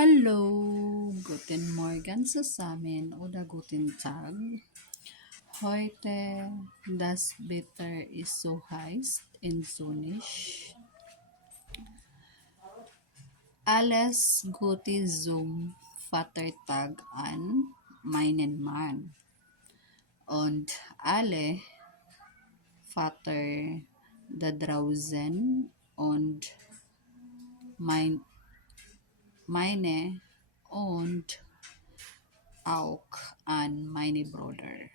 Hallo, guten Morgen zusammen oder guten Tag. Heute das Wetter ist so heiß und sonnig. Alles Gute zum Vatertag an meinen Mann und alle Vater da draußen und meine und auch an meine Brüder.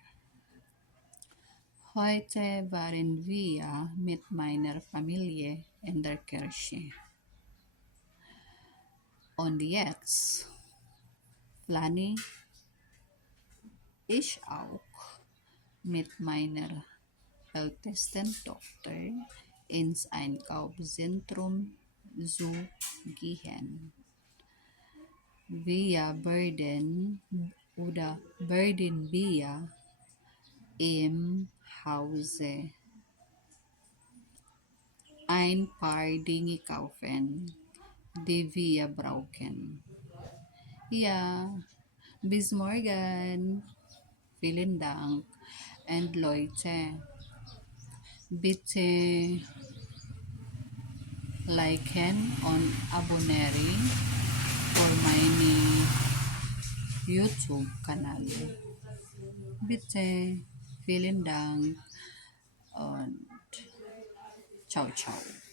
Heute waren wir mit meiner Familie in der Kirche. Und jetzt plane ich auch mit meiner ältesten Tochter ins Einkaufszentrum zu gehen. Werden wir im Hause ein paar Dinge kaufen, die wir brauchen. Ja, bis morgen. Vielen Dank. Und Leute, bitte liken und abonnieren für meine YouTube-Kanal. Bitte, vielen Dank und ciao, ciao.